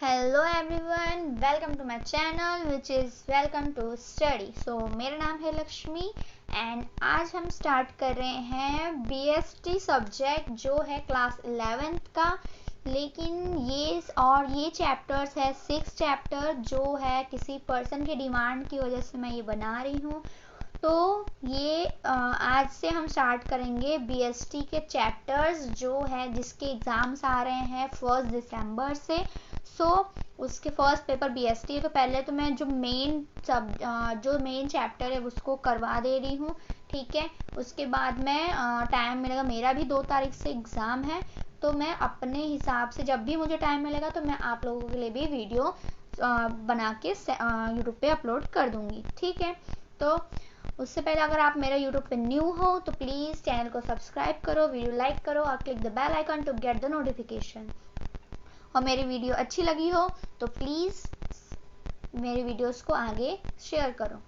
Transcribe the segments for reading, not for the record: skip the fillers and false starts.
Hello everyone, welcome to my channel which is welcome to study. So मेरा नाम है Lakshmi and आज हम स्टार्ट कर रहे हैं बीएसटी सब्जेक्ट जो है क्लास 11th का। लेकिन ये चैप्टर्स है 6 चैप्टर जो है किसी पर्सन की डिमांड की वजह से मैं ये बना रही हूँ। तो ये आज से हम स्टार्ट करेंगे बीएसटी के चैप्टर्स जो है जिसके एग्ज़ाम्स आ रहे हैं 1 दिसंबर से। उसके फर्स्ट पेपर बीएसटी है। तो पहले तो मैं जो मेन चैप्टर है उसको करवा दे रही हूँ, ठीक है। उसके बाद मैं टाइम मिलेगा, मेरा भी 2 तारीख से एग्ज़ाम है, तो मैं अपने हिसाब से जब भी मुझे टाइम मिलेगा तो मैं आप लोगों के लिए भी वीडियो बना के यूट्यूब पे अपलोड कर दूँगी, ठीक है। तो उससे पहले अगर आप मेरे यूट्यूब पे न्यू हो तो प्लीज़ चैनल को सब्सक्राइब करो, वीडियो लाइक करो और click the bell icon to get the notification. और मेरी वीडियो अच्छी लगी हो तो प्लीज़ मेरे वीडियोस को आगे शेयर करो,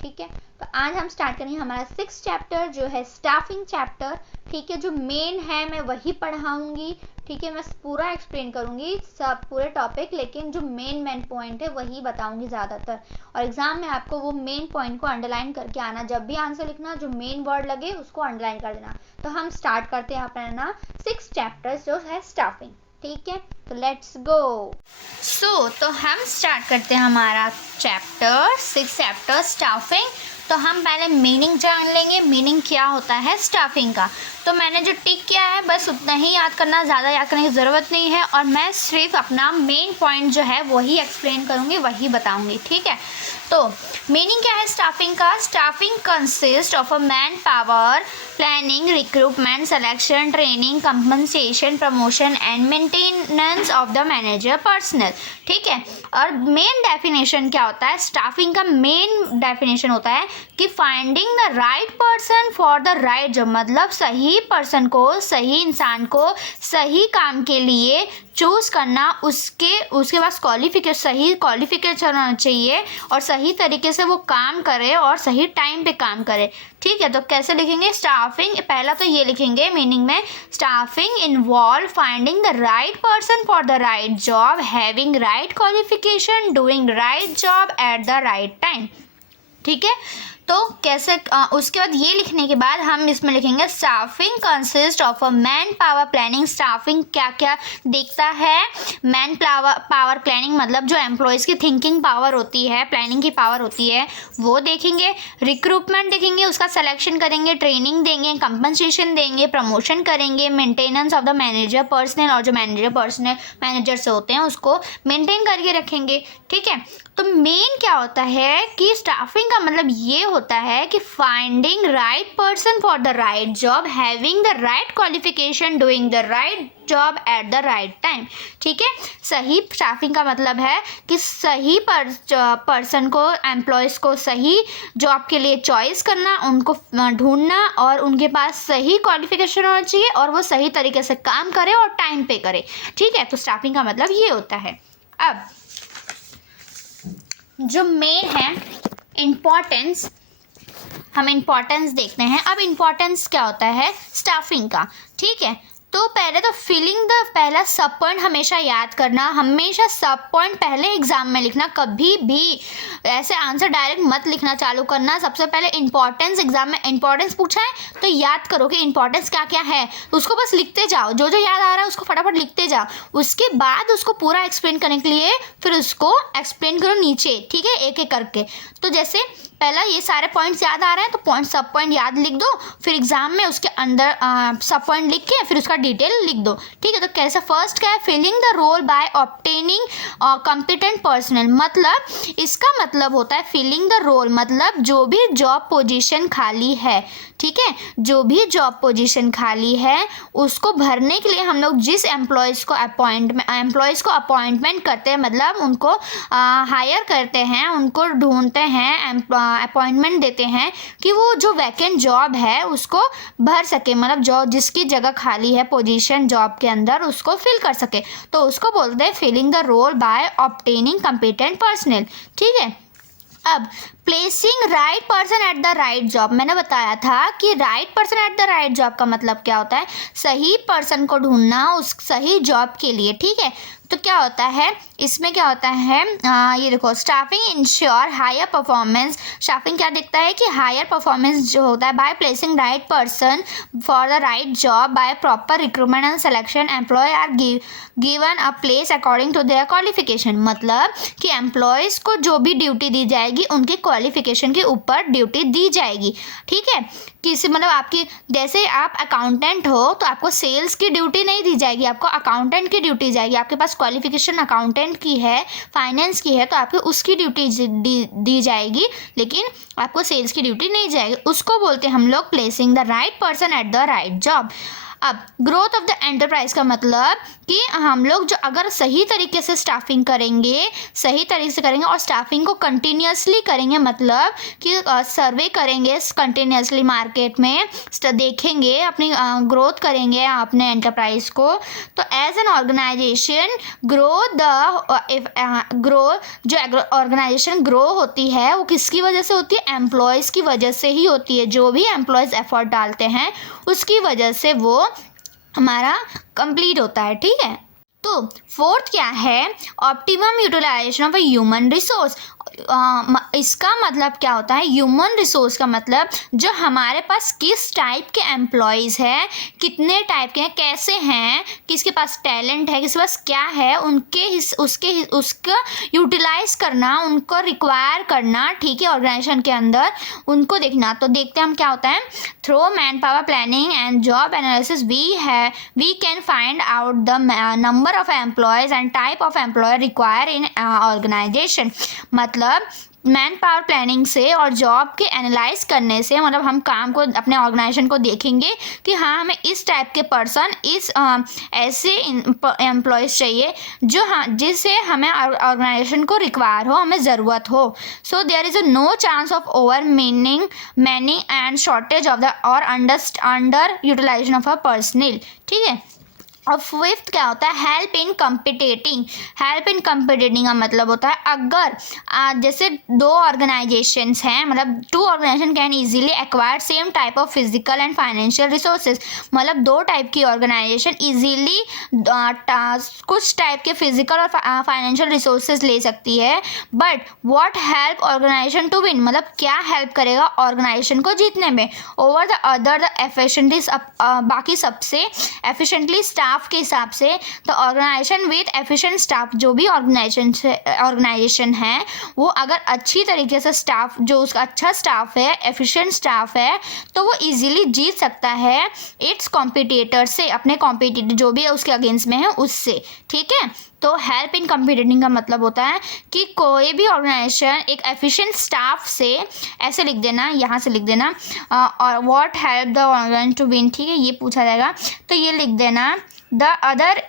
ठीक है। तो आज हम स्टार्ट करेंगे हमारा 6 चैप्टर जो है स्टाफिंग चैप्टर, ठीक है। जो मेन है मैं वही पढ़ाऊंगी, ठीक है। मैं पूरा एक्सप्लेन करूंगी सब पूरे टॉपिक, लेकिन जो मेन पॉइंट है वही बताऊंगी ज़्यादातर। और एग्जाम में आपको वो मेन पॉइंट को अंडरलाइन करके आना, जब भी आंसर लिखना जो मेन वर्ड लगे उसको अंडरलाइन कर देना। तो हम स्टार्ट करते हैं अपना 6 चैप्टर्स जो है स्टाफिंग, ठीक है। तो लेट्स गो। तो हम स्टार्ट करते हैं हमारा 6 चैप्टर स्टाफिंग। तो हम पहले मीनिंग जान लेंगे, मीनिंग क्या होता है स्टाफिंग का। तो मैंने जो टिक किया है बस उतना ही याद करना, ज़्यादा याद करने की ज़रूरत नहीं है। और मैं सिर्फ अपना मेन पॉइंट जो है वही एक्सप्लेन करूँगी, वही बताऊँगी, ठीक है। तो मीनिंग क्या है स्टाफिंग का? Staffing consist of a man power planning, recruitment, selection, training, compensation, promotion and maintenance of the manager personnel, ठीक है। और मेन डेफिनेशन क्या होता है स्टाफिंग का? मेन डेफिनेशन होता है कि finding the right person for the right job, मतलब सही पर्सन को, सही इंसान को सही काम के लिए चूज़ करना, उसके पास सही क्वालिफिकेशन होना चाहिए और सही तरीके से वो काम करे और सही टाइम पे काम करे, ठीक है। तो कैसे लिखेंगे स्टाफिंग? पहला तो ये लिखेंगे मीनिंग में, staffing involve finding the right person for the right job, having right qualification, doing right job eight the right time, ठीक है। तो कैसे उसके बाद ये लिखने के बाद हम इसमें लिखेंगे staffing consist of a man power planning. Staffing क्या क्या देखता है? मैन पावर प्लानिंग मतलब जो एम्प्लॉयज़ की थिंकिंग पावर होती है, प्लानिंग की पावर होती है, वो देखेंगे। रिक्रूटमेंट देखेंगे, उसका सिलेक्शन करेंगे, ट्रेनिंग देंगे, कंपनसेशन देंगे, प्रमोशन करेंगे, maintenance of the manager personnel, और जो मैनेजर से होते हैं उसको मेंटेन करके रखेंगे, ठीक है। तो मेन क्या होता है कि स्टाफिंग का मतलब ये होता है कि finding right person for the right job, having the right qualification, doing the right job eight the right time, ठीक है। सही स्टाफिंग का मतलब है कि सही पर्सन को, एम्प्लॉयज़ को सही जॉब के लिए चॉइस करना, उनको ढूंढना और उनके पास सही क्वालिफिकेशन होना चाहिए और वो सही तरीके से काम करे और टाइम पे करे, ठीक है। तो स्टाफिंग का मतलब ये होता है। अब जो मेन है इम्पॉर्टेंस, हम इम्पॉर्टेंस देखते हैं। अब इम्पॉर्टेंस क्या होता है स्टाफिंग का, ठीक है। तो पहले तो पहला सब पॉइंट हमेशा याद करना, हमेशा सब पॉइंट पहले एग्जाम में लिखना, कभी भी ऐसे आंसर डायरेक्ट मत लिखना चालू करना। सबसे पहले इंपॉर्टेंस, एग्जाम में इंपॉर्टेंस पूछा है तो याद करो कि इंपॉर्टेंस क्या क्या है, उसको बस लिखते जाओ, जो जो याद आ रहा है उसको फटाफट लिखते जाओ। उसके बाद उसको पूरा एक्सप्लेन करने के लिए फिर उसको एक्सप्लेन करो नीचे, ठीक है, एक एक करके। तो जैसे पहला ये सारे पॉइंट्स याद आ रहे हैं तो सब पॉइंट याद लिख दो, फिर एग्जाम में उसके अंदर सब पॉइंट लिख के फिर उसका डिटेल लिख दो, ठीक है। तो कैसे? फर्स्ट क्या है? Filling the role by obtaining competent personnel, मतलब इसका मतलब होता है फिलिंग द रोल, मतलब जो भी जॉब पोजीशन खाली है, ठीक है, जो भी जॉब पोजीशन खाली है उसको भरने के लिए हम लोग जिस एम्प्लॉयज़ को अपॉइंटमेंट करते हैं, मतलब उनको हायर करते हैं, उनको ढूंढते हैं, अपॉइंटमेंट देते हैं कि वो जो वैकेंट जॉब है उसको भर सके, मतलब जो जिसकी जगह खाली है पोजीशन जॉब के अंदर उसको फिल कर सके, तो उसको बोलते हैं filling the role by obtaining competent personnel, ठीक है। अब placing right person at the right job, मैंने बताया था कि right person at the right job का मतलब क्या होता है? सही पर्सन को ढूंढना उस सही जॉब के लिए, ठीक है। तो क्या होता है इसमें, क्या होता है ये देखो, staffing ensure higher performance. Staffing क्या देखता है कि हायर परफॉर्मेंस जो होता है by placing right person for the right job by proper recruitment and selection, employ are given a place according to their qualification. मतलब कि एम्प्लॉयज़ को जो भी ड्यूटी दी जाएगी उनके क्वालिफिकेशन के ऊपर ड्यूटी दी जाएगी। ठीक है, किसी मतलब आपकी जैसे आप अकाउंटेंट हो तो आपको सेल्स की ड्यूटी नहीं दी जाएगी, आपको अकाउंटेंट की ड्यूटी जाएगी। आपके पास क्वालिफिकेशन अकाउंटेंट की है, फाइनेंस की है, तो आपको उसकी ड्यूटी दी जाएगी, लेकिन आपको सेल्स की ड्यूटी नहीं जाएगी। उसको बोलते हैं हम लोग placing the right person at the right job. अब ग्रोथ ऑफ द एंटरप्राइज का मतलब कि हम लोग जो अगर सही तरीके से स्टाफिंग करेंगे, सही तरीके से करेंगे और स्टाफिंग को कंटिन्यूसली करेंगे, मतलब कि सर्वे करेंगे कंटिन्यूसली मार्केट में, देखेंगे अपनी ग्रोथ करेंगे अपने एंटरप्राइज को, तो एज एन ऑर्गेनाइजेशन जो ऑर्गेनाइजेशन ग्रो होती है वो किसकी वजह से होती है? एम्प्लॉयज़ की वजह से ही होती है। जो भी एम्प्लॉयज़ एफर्ट डालते हैं उसकी वजह से वो हमारा कंप्लीट होता है। ठीक है, तो फोर्थ क्या है? Optimum utilisation of a human resource. इसका मतलब क्या होता है? ह्यूमन रिसोर्स का मतलब जो हमारे पास किस टाइप के एम्प्लॉयज़ हैं, कितने टाइप के हैं, कैसे हैं, किसके पास टैलेंट है, किसके पास क्या है, उसका यूटिलाइज करना, उनको रिक्वायर करना। ठीक है, ऑर्गेनाइजेशन के अंदर उनको देखना। तो देखते हैं हम क्या होता है। Through man power planning and job analysis we can find out the number of employees and type of employ require in organisation. मतलब मैन पावर प्लानिंग से और जॉब के एनालाइज करने से, मतलब हम काम को, अपने ऑर्गेनाइजेशन को देखेंगे कि हाँ हमें इस टाइप के पर्सन, ऐसे एम्प्लॉयज़ चाहिए जो जिससे हमें ऑर्गेनाइजेशन को रिक्वायर हो, हमें ज़रूरत हो। So there is no chance of over many and shortage of the और under utilisation of a personnel. ठीक है, और फिफ्थ क्या होता है? Help in कम्पिटेटिंग। हेल्प इन कम्पिटेटिंग का मतलब होता है अगर जैसे दो ऑर्गेनाइजेशंस हैं, मतलब two organisation can easily acquire same type of physical and financial resources. मतलब दो टाइप की ऑर्गेनाइजेशन इजीली कुछ टाइप के फिजिकल और फाइनेंशियल रिसोर्सेज ले सकती है। But what help organisation to win, मतलब क्या हेल्प करेगा ऑर्गेनाइजेशन को जीतने में? Over the other the efficiently, बाकी सबसे एफिशिएंटली स्टाफ के हिसाब से। तो ऑर्गेनाइजेशन विद एफिशिएंट स्टाफ, जो भी ऑर्गेनाइजेशन है वो अगर अच्छी तरीके से स्टाफ, जो उसका अच्छा स्टाफ है, एफिशिएंट स्टाफ है, तो वो इजीली जीत सकता है इट्स कॉम्पिटिटर से, अपने कॉम्पिटिटर जो भी है उसके अगेंस्ट में है उससे। ठीक है, तो हेल्प इन कम्पिटिटिंग का मतलब होता है कि कोई भी ऑर्गेनाइजेशन एक एफिशिएंट स्टाफ से, ऐसे लिख देना, यहाँ से लिख देना, और what help the organisation to win. ठीक है, ये पूछा जाएगा तो ये लिख देना द अदर,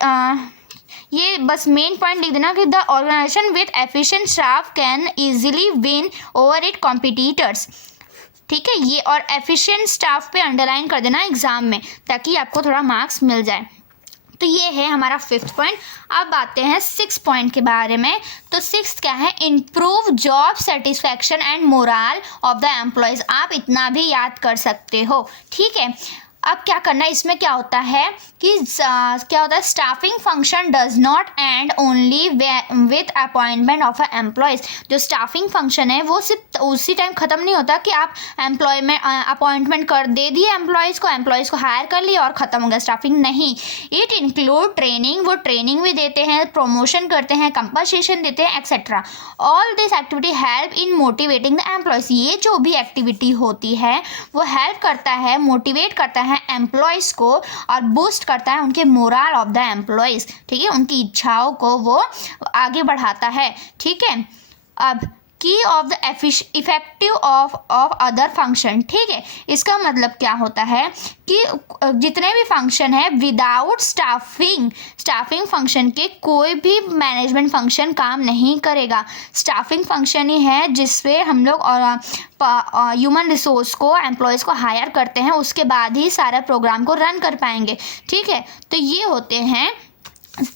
ये बस मेन पॉइंट लिख देना कि the organisation with efficient staff can easily win over it competitors. ठीक है, ये और एफिशिएंट स्टाफ पे अंडरलाइन कर देना एग्जाम में, ताकि आपको थोड़ा मार्क्स मिल जाए। तो ये है हमारा फिफ्थ पॉइंट। अब आते हैं सिक्स पॉइंट के बारे में। तो सिक्स क्या है? Improve job satisfaction and morale of the employees. आप इतना भी याद कर सकते हो। ठीक है, अब क्या करना है, इसमें क्या होता है कि क्या होता है, staffing function does not and only with appointment of a employees. जो स्टाफिंग फंक्शन है वो सिर्फ उसी टाइम ख़त्म नहीं होता कि आप एम्प्लॉयमेंट अपॉइंटमेंट दे दिए एम्प्लॉयज़ को हायर कर लिया और ख़त्म हो गया स्टाफिंग। नहीं, इट इंक्लूड ट्रेनिंग, वो ट्रेनिंग भी देते हैं, प्रमोशन करते हैं, कंपनसेशन देते हैं, etcetera. All this activity help in motivating the employees. ये जो भी एक्टिविटी होती है वो हेल्प करता है, मोटिवेट करता है एम्प्लॉयज़ को और बूस्ट करता है उनके मोरल ऑफ द एम्प्लॉयज़। ठीक है, उनकी इच्छाओं को वो आगे बढ़ाता है। ठीक है, अब की of the effective of other function. ठीक है, इसका मतलब क्या होता है कि जितने भी फंक्शन है विदाउट स्टाफिंग फंक्शन के कोई भी मैनेजमेंट फंक्शन काम नहीं करेगा। स्टाफिंग फंक्शन ही है जिसपे हम लोग ह्यूमन रिसोर्स को, एम्प्लॉयज़ को हायर करते हैं, उसके बाद ही सारा प्रोग्राम को रन कर पाएंगे। ठीक है, तो ये होते हैं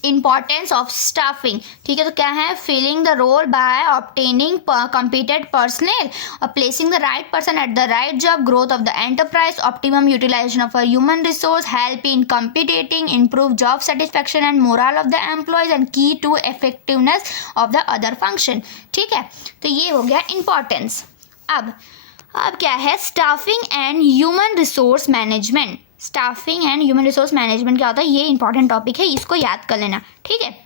इंपॉर्टेंस ऑफ स्टाफिंग, ठीक है। तो क्या है, filling the role by obtaining competent personnel और placing the right person at the right job, growth of the enterprise, optimum utilisation of a human resource, help in competing, improve job satisfaction and morale of the employees and key to effectiveness of the other function, ठीक है। तो ये हो गया importance. अब क्या है, staffing and human resource management. Staffing and human resource management क्या होता है, ये इंपॉर्टेंट टॉपिक है, इसको याद कर लेना, ठीक है।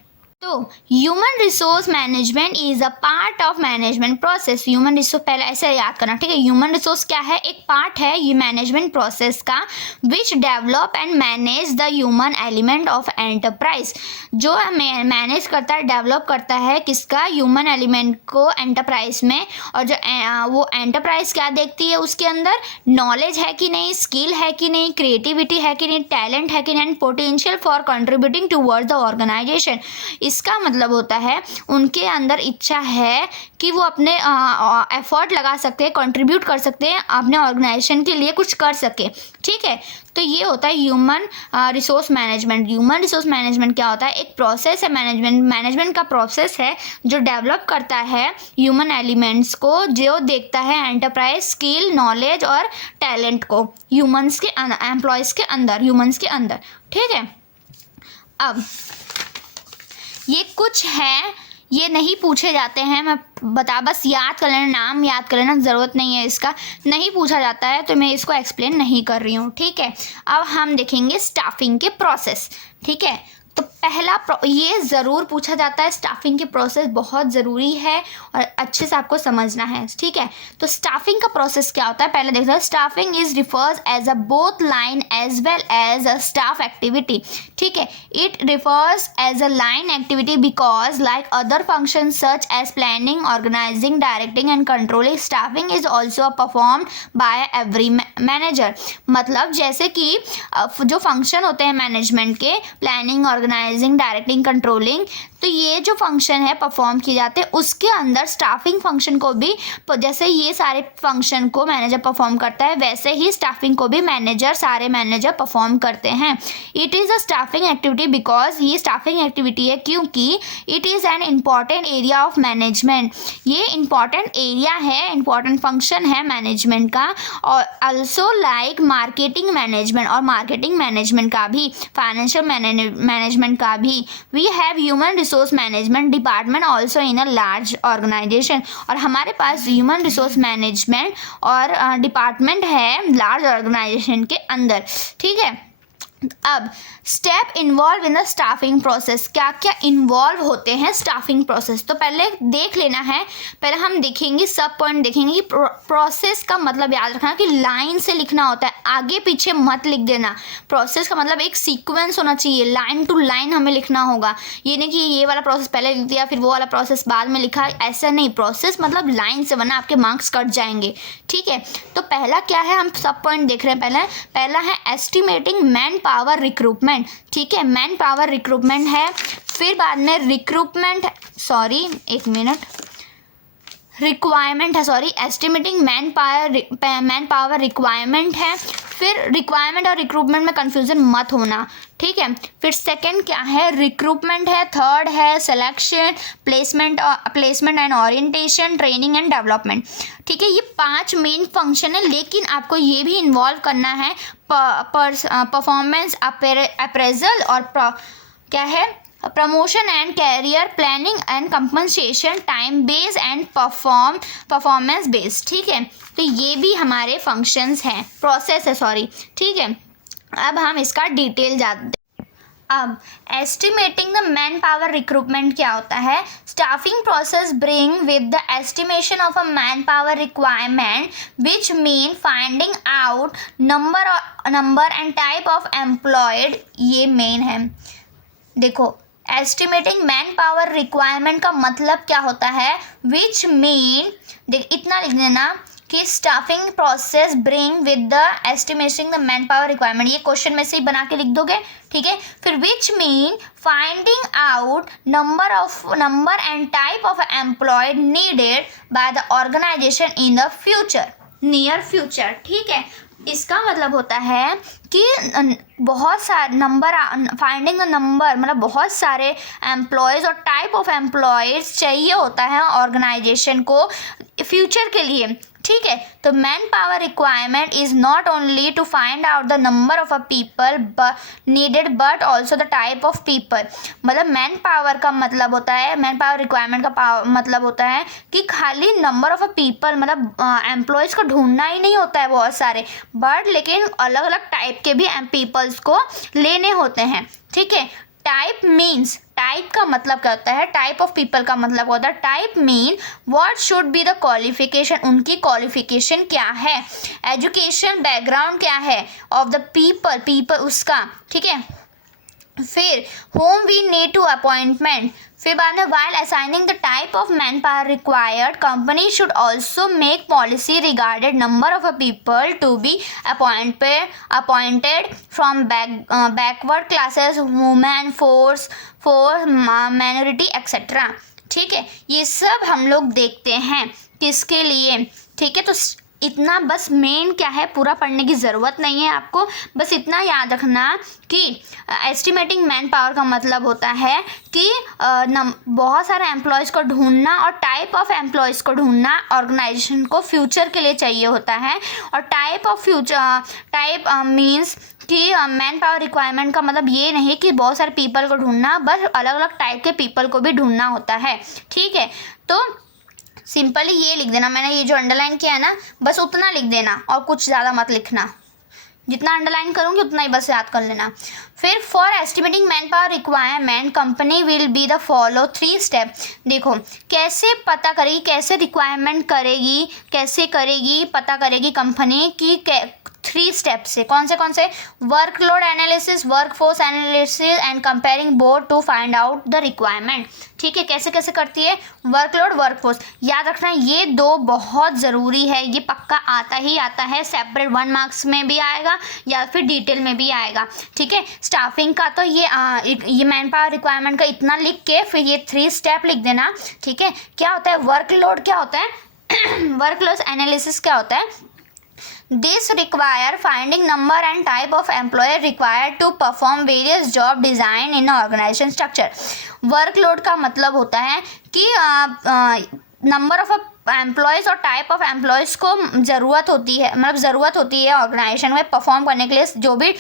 तो human resource management is a part of management process. Human resource पहले ऐसे याद करना, ठीक है। ह्यूमन रिसोर्स क्या है, एक पार्ट है ये मैनेजमेंट प्रोसेस का, which develop and manage the human element of enterprise, जो मैनेज करता है, डेवलप करता है किसका, ह्यूमन एलिमेंट को एंटरप्राइज में। और जो वो एंटरप्राइज क्या देखती है, उसके अंदर नॉलेज है कि नहीं, स्किल है कि नहीं, क्रिएटिविटी है कि नहीं, टैलेंट है कि नहीं, and potential for contributing towards the organisation. इसका मतलब होता है उनके अंदर इच्छा है कि वो अपने एफर्ट लगा सकते हैं, कंट्रीब्यूट कर सकते हैं, अपने ऑर्गेनाइजेशन के लिए कुछ कर सके, ठीक है। तो ये होता है human resource management. Human resource management क्या होता है, एक प्रोसेस है, मैनेजमेंट का प्रोसेस है जो डेवलप करता है ह्यूमन एलिमेंट्स को, जो देखता है एंटरप्राइज स्किल, नॉलेज और टैलेंट को ह्यूमंस के एम्प्लॉयज़ के अंदर, ह्यूमंस के अंदर, ठीक है। अब ये कुछ है, ये नहीं पूछे जाते हैं, मैं बस याद कर लेना, नाम याद कर लेना, ज़रूरत नहीं है इसका, नहीं पूछा जाता है तो मैं इसको एक्सप्लेन नहीं कर रही हूँ, ठीक है। अब हम देखेंगे स्टाफिंग के प्रोसेस, ठीक है। तो पहला ये ज़रूर पूछा जाता है, स्टाफिंग के प्रोसेस बहुत ज़रूरी है और अच्छे से आपको समझना है, ठीक है। तो स्टाफिंग का प्रोसेस क्या होता है, पहले देखते हैं। Staffing is refers as a both line as well as a staff activity, ठीक है। It refers as a line activity because like other function such as planning, organizing, directing and controlling, staffing is also performed by every manager. मतलब जैसे कि जो function होते हैं management के, planning, organizing, directing, controlling, तो ये जो फंक्शन है परफॉर्म किए जाते हैं, उसके अंदर स्टाफिंग फंक्शन को भी, जैसे ये सारे फंक्शन को मैनेजर परफॉर्म करता है, वैसे ही स्टाफिंग को भी सारे मैनेजर परफॉर्म करते हैं। It is a staffing activity because, ये स्टाफिंग एक्टिविटी है क्योंकि it is an important area of management, ये इम्पॉर्टेंट एरिया है, इम्पॉर्टेंट फंक्शन है मैनेजमेंट का। और अल्सो लाइक मार्केटिंग मैनेजमेंट, और मार्केटिंग मैनेजमेंट का भी, फाइनेंशियल मैनेजमेंट का भी। We have human resource management department also in a large organization, और हमारे पास ह्यूमन रिसोर्स मैनेजमेंट और डिपार्टमेंट है लार्ज ऑर्गेनाइजेशन के अंदर, ठीक है। अब step involve in the staffing process, क्या क्या इन्वॉल्व होते हैं स्टाफिंग प्रोसेस, तो पहले देख लेना है। पहले हम देखेंगे, सब पॉइंट देखेंगे कि प्रोसेस का मतलब याद रखना कि लाइन से लिखना होता है, आगे पीछे मत लिख देना। प्रोसेस का मतलब एक सीक्वेंस होना चाहिए, लाइन टू लाइन हमें लिखना होगा। ये नहीं कि ये वाला प्रोसेस पहले लिख दिया फिर वो वाला प्रोसेस बाद में लिखा, ऐसा नहीं। प्रोसेस मतलब लाइन से, वरना आपके मार्क्स कट जाएंगे, ठीक है। तो पहला क्या है, हम सब पॉइंट देख रहे हैं। पहला है एस्टिमेटिंग मैन पावर रिक्रूटमेंट, ठीक है, मैन पावर रिक्रूटमेंट है। फिर बाद में रिक्वायरमेंट है, एस्टिमेटिंग मैन पावर रिक्वायरमेंट है। फिर रिक्वायरमेंट और रिक्रूटमेंट में कंफ्यूजन मत होना, ठीक है। फिर सेकंड क्या है, रिक्रूटमेंट है। थर्ड है selection, placement and orientation, training and development, ठीक है। ये 5 मेन फंक्शन है, लेकिन आपको ये भी इन्वॉल्व करना है परफॉर्मेंस अप्रेजल और क्या है, promotion and career planning and compensation, time based and performance based, ठीक है। तो ये भी हमारे फंक्शंस हैं, प्रोसेस है, ठीक है। अब हम इसका डिटेल जानते हैं। अब estimating the man power recruitment क्या होता है, staffing process bring with the estimation of a man power requirement which mean finding out number and type of employed, ये मेन है। देखो, एस्टिमेटिंग मैन पावर रिक्वायरमेंट का मतलब क्या होता है, विच मीन, देख इतना लिख देना कि staffing process bring with the estimating the man power requirement, ये क्वेश्चन में से ही बना के लिख दोगे, ठीक है। फिर which mean finding out number and type of employed needed by the organization in the future, near future, ठीक है। इसका मतलब होता है कि बहुत सारे नंबर, फाइंडिंग द नंबर मतलब बहुत सारे एम्प्लॉयज़ और टाइप ऑफ एम्प्लॉयज़ चाहिए होता है ऑर्गेनाइजेशन को फ्यूचर के लिए, ठीक है। तो man power requirement is not only to find out the number of a people needed but also the type of people. मतलब मैन पावर का मतलब होता है, मैन पावर रिक्वायरमेंट का मतलब होता है कि खाली नंबर ऑफ अ पीपल मतलब एम्प्लॉयज़ को ढूंढना ही नहीं होता है बहुत सारे, बट लेकिन अलग अलग टाइप के भी पीपल्स को लेने होते हैं, ठीक है। टाइप मीन्स, टाइप का मतलब क्या होता है, टाइप ऑफ पीपल का मतलब होता है, type mean what should be the qualification, उनकी क्वालिफिकेशन क्या है, एजुकेशन बैकग्राउंड क्या है ऑफ द पीपल उसका, ठीक है। फिर home we need to appointment, फिर बाद में while assigning the type of man power required company should also make policy regarded number of a people to be appointed from backward classes, women, force minority etcetera, ठीक है। ये सब हम लोग देखते हैं किसके लिए, ठीक है। तो इतना बस मेन क्या है, पूरा पढ़ने की ज़रूरत नहीं है आपको, बस इतना याद रखना कि एस्टिमेटिंग मैन पावर का मतलब होता है कि बहुत सारे एम्प्लॉयज़ को ढूंढना और टाइप ऑफ एम्प्लॉयज़ को ढूंढना ऑर्गेनाइजेशन को फ्यूचर के लिए चाहिए होता है। और टाइप मीन्स कि मैन पावर रिक्वायरमेंट का मतलब ये नहीं कि बहुत सारे पीपल को ढूंढना, बस अलग अलग टाइप के पीपल को भी ढूंढना होता है, ठीक है। तो सिंपली ये लिख देना, मैंने ये जो अंडरलाइन किया है ना बस उतना लिख देना और कुछ ज़्यादा मत लिखना, जितना अंडरलाइन करूँगी उतना ही बस याद कर लेना। फिर for estimating man power requirement company will be the follow 3 step. देखो कैसे पता करेगी, कैसे रिक्वायरमेंट करेगी, कैसे करेगी पता करेगी कंपनी की 3 स्टेप से, कौन से workload analysis, workforce analysis and comparing both to find out the requirement, ठीक है। कैसे करती है, वर्कलोड वर्कफोर्स, याद रखना ये 2 बहुत ज़रूरी है, ये पक्का आता ही आता है, सेपरेट 1 मार्क्स में भी आएगा या फिर डिटेल में भी आएगा, ठीक है। स्टाफिंग का तो ये मैन पावर रिक्वायरमेंट का इतना लिख के फिर ये 3 स्टेप लिख देना, ठीक है। क्या होता है वर्कलोड, क्या होता है वर्कलोड एनालिसिस क्या होता है, This require finding number and type of employee required to perform various job design in organization structure. Workload का मतलब होता है कि नंबर ऑफ एम्प्लॉयज़ और टाइप ऑफ एम्प्लॉयज़ को ज़रूरत होती है, मतलब ज़रूरत होती है ऑर्गेनाइजेशन में परफॉर्म करने के लिए जो भी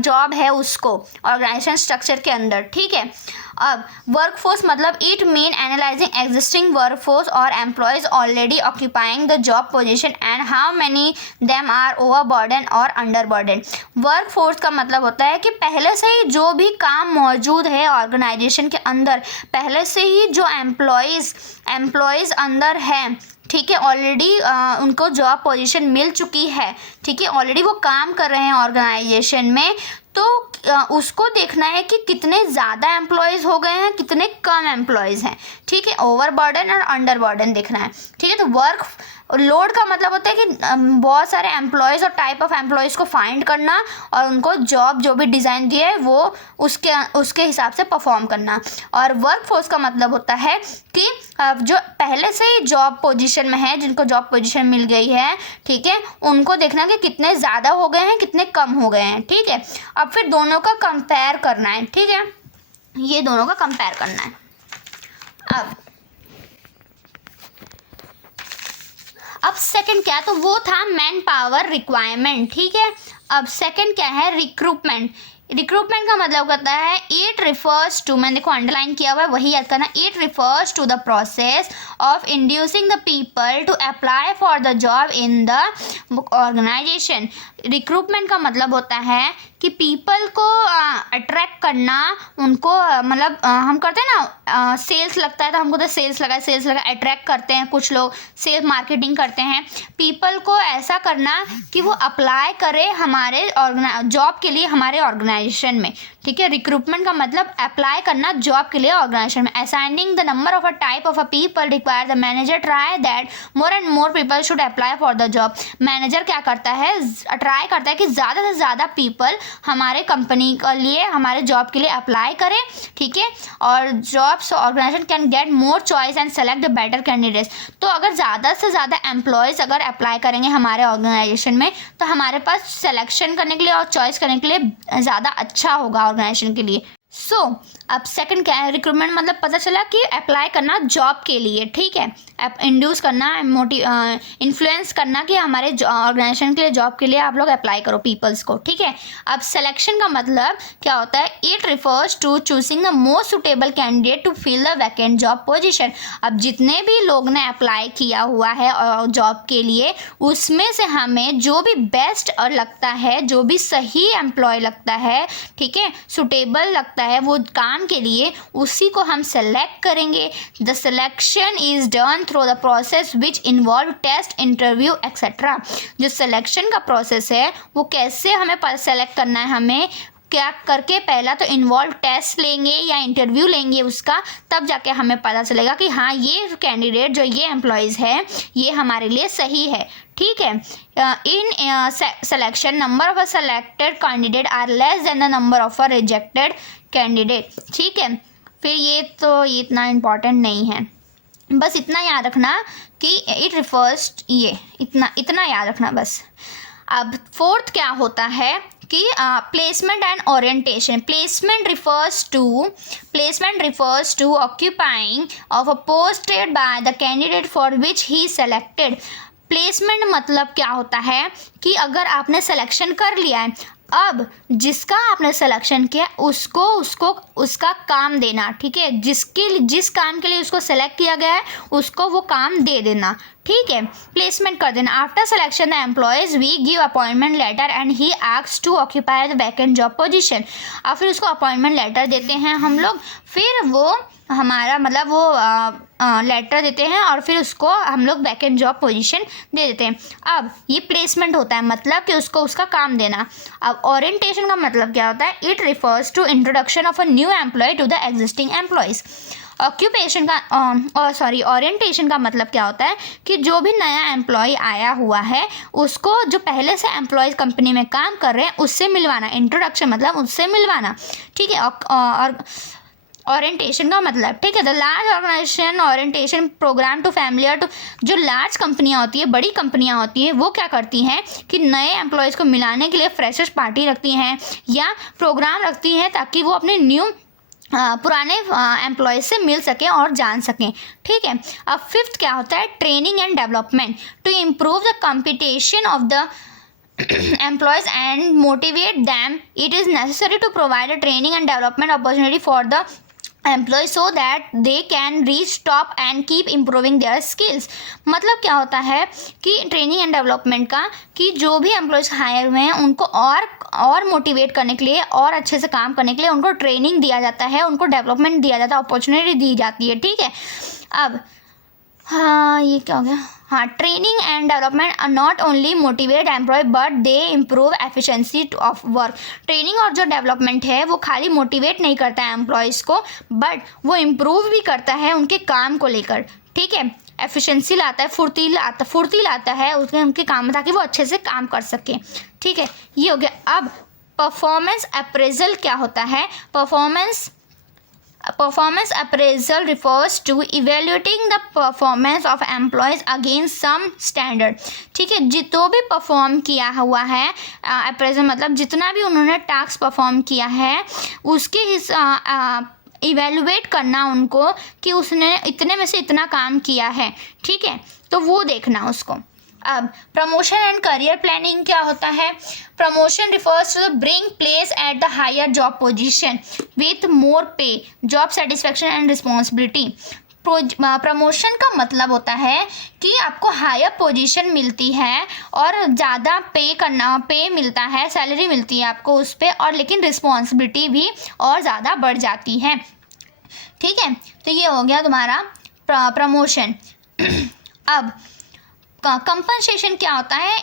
जॉब है उसको ऑर्गेनाइजेशन स्ट्रक्चर के अंदर, ठीक है। अब वर्कफोर्स मतलब it mean analysing existing workforce और employees already occupying the job position and how many them are over burden और अंडर बर्डन। वर्कफोर्स का मतलब होता है कि पहले से ही जो भी काम मौजूद है ऑर्गेनाइजेशन के अंदर, पहले से ही जो एम्प्लॉयज़ अंदर हैं, ठीक है, ऑलरेडी उनको जॉब पोजीशन मिल चुकी है, ठीक है, ऑलरेडी वो काम कर रहे हैं ऑर्गेनाइजेशन में, तो उसको देखना है कि कितने ज़्यादा एम्प्लॉयज़ हो गए हैं, कितने कम एम्प्लॉयज़ हैं, ठीक है। ओवर बर्डन और अंडर बर्डन देखना है, ठीक है। तो वर्क लोड का मतलब होता है कि बहुत सारे एम्प्लॉयज़ और टाइप ऑफ एम्प्लॉयज़ को फाइंड करना और उनको जॉब जो भी डिज़ाइन दिया है वो उसके हिसाब से परफॉर्म करना। और वर्कफोर्स का मतलब होता है कि जो पहले से ही जॉब पोजीशन में है, जिनको जॉब पोजीशन मिल गई है, ठीक है, उनको देखना कि कितने ज़्यादा हो गए हैं, कितने कम हो गए हैं, ठीक है। अब फिर दोनों का कंपेयर करना है, ठीक है, ये दोनों का कंपेयर करना है। अब सेकंड क्या, तो वो था मैन पावर रिक्वायरमेंट, ठीक है। अब सेकंड क्या है, रिक्रूटमेंट। रिक्रूटमेंट का मतलब करता है इट रिफर्स टू, मैंने देखो अंडरलाइन किया हुआ है वही याद करना, it refers to the process of inducing the people to apply for the job in the organization. Recruitment का मतलब होता है कि पीपल को अट्रैक्ट करना, उनको मतलब हम करते हैं ना सेल्स लगता है तो हमको तो सेल्स लगा अट्रैक्ट करते हैं, कुछ लोग सेल्स मार्केटिंग करते हैं, पीपल को ऐसा करना कि वो अप्लाई करे हमारे जॉब के लिए हमारे ऑर्गेनाइजेशन में, ठीक है। रिक्रूटमेंट का मतलब अप्लाई करना जॉब के लिए ऑर्गेनाइजेशन में। Assigning the number of a type of a people require the manager try that more and more people should apply for the job. Manager क्या करता है, ट्राई करता है कि ज़्यादा से ज़्यादा पीपल हमारे कंपनी के लिए, हमारे जॉब के लिए अप्लाई करें, ठीक है। और jobs organization can get more choice and select the better candidates. तो अगर ज़्यादा से ज़्यादा एम्प्लॉयज़ अगर अप्लाई करेंगे हमारे ऑर्गेनाइजेशन में, तो हमारे पास सिलेक्शन करने के लिए और चॉइस करने के लिए ज़्यादा अच्छा होगा ऑर्गेनाइजेशन के लिए। सो अब सेकंड क्या है, रिक्रूटमेंट मतलब पता चला कि अप्लाई करना जॉब के लिए, ठीक है। इंड्यूस करना, इन्फ्लुएंस करना कि हमारे ऑर्गेनाइजेशन के लिए, जॉब के लिए आप लोग अप्लाई करो पीपल्स को, ठीक है। अब सिलेक्शन का मतलब क्या होता है, it refers to choosing the most suitable candidate to fill the vacant job position. अब जितने भी लोग ने अप्लाई किया हुआ है जॉब के लिए, उसमें से हमें जो भी बेस्ट और लगता है, जो भी सही एम्प्लॉय लगता है, ठीक है, सुटेबल लगता है वो काम के लिए, उसी को हम सेलेक्ट करेंगे। The selection is done through the process which involve test, interview etcetera. जो सिलेक्शन का प्रोसेस है वो कैसे हमें सेलेक्ट करना है, हमें क्या करके, पहला तो इन्वॉल्व टेस्ट लेंगे या इंटरव्यू लेंगे उसका, तब जाके हमें पता चलेगा कि हाँ ये कैंडिडेट, जो ये एम्प्लॉयज़ है, ये हमारे लिए सही है, ठीक है। In selection number of a selected candidate are less than the number of a rejected candidate, ठीक है। फिर ये इतना इम्पॉर्टेंट नहीं है, बस इतना याद रखना कि इट रिफर्स, ये इतना याद रखना बस। अब फोर्थ क्या होता है कि placement and orientation. Placement refers to occupying of a posted by the candidate for which he selected. Placement मतलब क्या होता है कि अगर आपने सिलेक्शन कर लिया है, अब जिसका आपने सिलेक्शन किया उसको उसका काम देना, ठीक है। जिस काम के लिए उसको सेलेक्ट किया गया है उसको वो काम दे देना, ठीक है, प्लेसमेंट कर देना। After selection the employees we give appointment letter and he asks to occupy the vacant job position. और फिर उसको अपॉइंटमेंट लेटर देते हैं हम लोग, फिर वो हमारा मतलब वो लेटर देते हैं और फिर उसको हम लोग वैकेंट जॉब पोजीशन दे देते हैं। अब ये प्लेसमेंट होता है, मतलब कि उसको उसका काम देना। अब ओरिएंटेशन का मतलब क्या होता है, it refers to introduction of a new employee to the existing employees. Occupation का ओरिएंटेशन का मतलब क्या होता है कि जो भी नया एम्प्लॉय आया हुआ है उसको जो पहले से एम्प्लॉयज़ कंपनी में काम कर रहे हैं उससे मिलवाना। इंट्रोडक्शन मतलब उससे मिलवाना, ठीक है। और ओरिएंटेशन का मतलब, ठीक है, the large organization orientation program to familiar to. जो लार्ज कंपनियां होती है, बड़ी कंपनियां होती हैं, वो क्या करती हैं कि नए एम्प्लॉयज़ को मिलाने के लिए फ्रेशर्स पार्टी रखती हैं या प्रोग्राम रखती हैं ताकि वो अपने पुराने एम्प्लॉयज़ से मिल सकें और जान सकें, ठीक है। अब फिफ्थ क्या होता है, training and development to improve the competition of the employees and motivate them. It is necessary to provide a training and development opportunity for the employees so that they can reach top and keep improving their skills। मतलब क्या होता है कि training and development का, कि जो भी employees higher हुए हैं उनको और मोटिवेट करने के लिए और अच्छे से काम करने के लिए उनको ट्रेनिंग दिया जाता है, उनको डेवलपमेंट दिया जाता है, अपॉर्चुनिटी दी जाती है, ठीक है। अब हाँ, ये क्या हो गया, हाँ, training and development not only motivate employee but they improve efficiency of work. Training और जो डेवलपमेंट है वो खाली मोटिवेट नहीं करता है एम्प्लॉयज़ को, बट वो इम्प्रूव भी करता है उनके काम को लेकर, ठीक है। एफिशिएंसी लाता है, फुर्ती लाता है उनके काम में, ताकि वो अच्छे से काम कर सकें, ठीक है। ये हो गया। अब परफॉर्मेंस अप्रेजल क्या होता है, Performance appraisal refers to evaluating the performance of employees against some standard, ठीक है। जो भी परफॉर्म किया हुआ है, अप्रेजल मतलब जितना भी उन्होंने टास्क परफॉर्म किया है उसके इवेलुएट करना उनको कि उसने इतने में से इतना काम किया है, ठीक है, तो वो देखना उसको। अब प्रमोशन एंड करियर प्लानिंग क्या होता है, promotion refers to bring place at the higher job position with more pay, job satisfaction and responsibility. Promotion का मतलब होता है कि आपको हायर पोजीशन मिलती है और ज़्यादा पे मिलता है, सैलरी मिलती है आपको उस पर, और लेकिन रिस्पॉन्सिबिलिटी भी और ज़्यादा बढ़ जाती है, ठीक है। तो ये हो गया तुम्हारा प्रमोशन। अब कंपनसेशन क्या होता है?